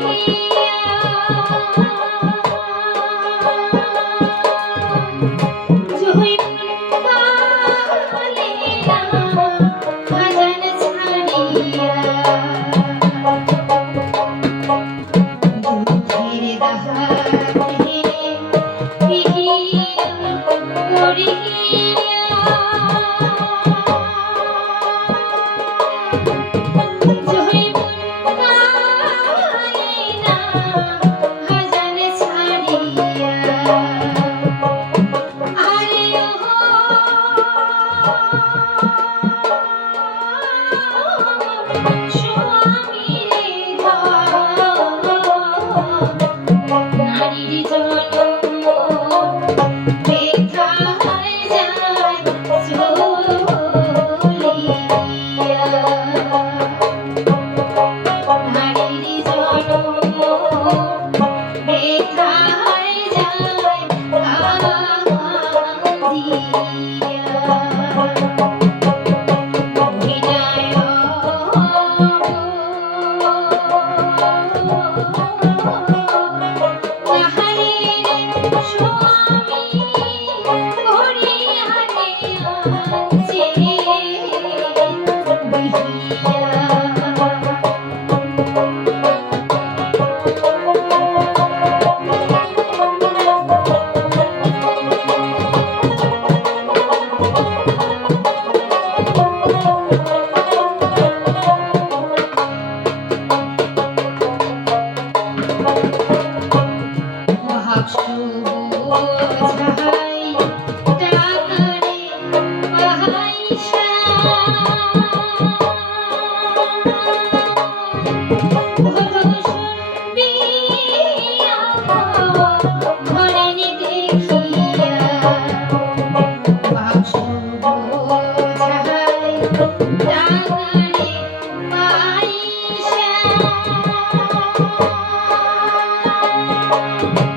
করিয়া নারীর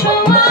সোনা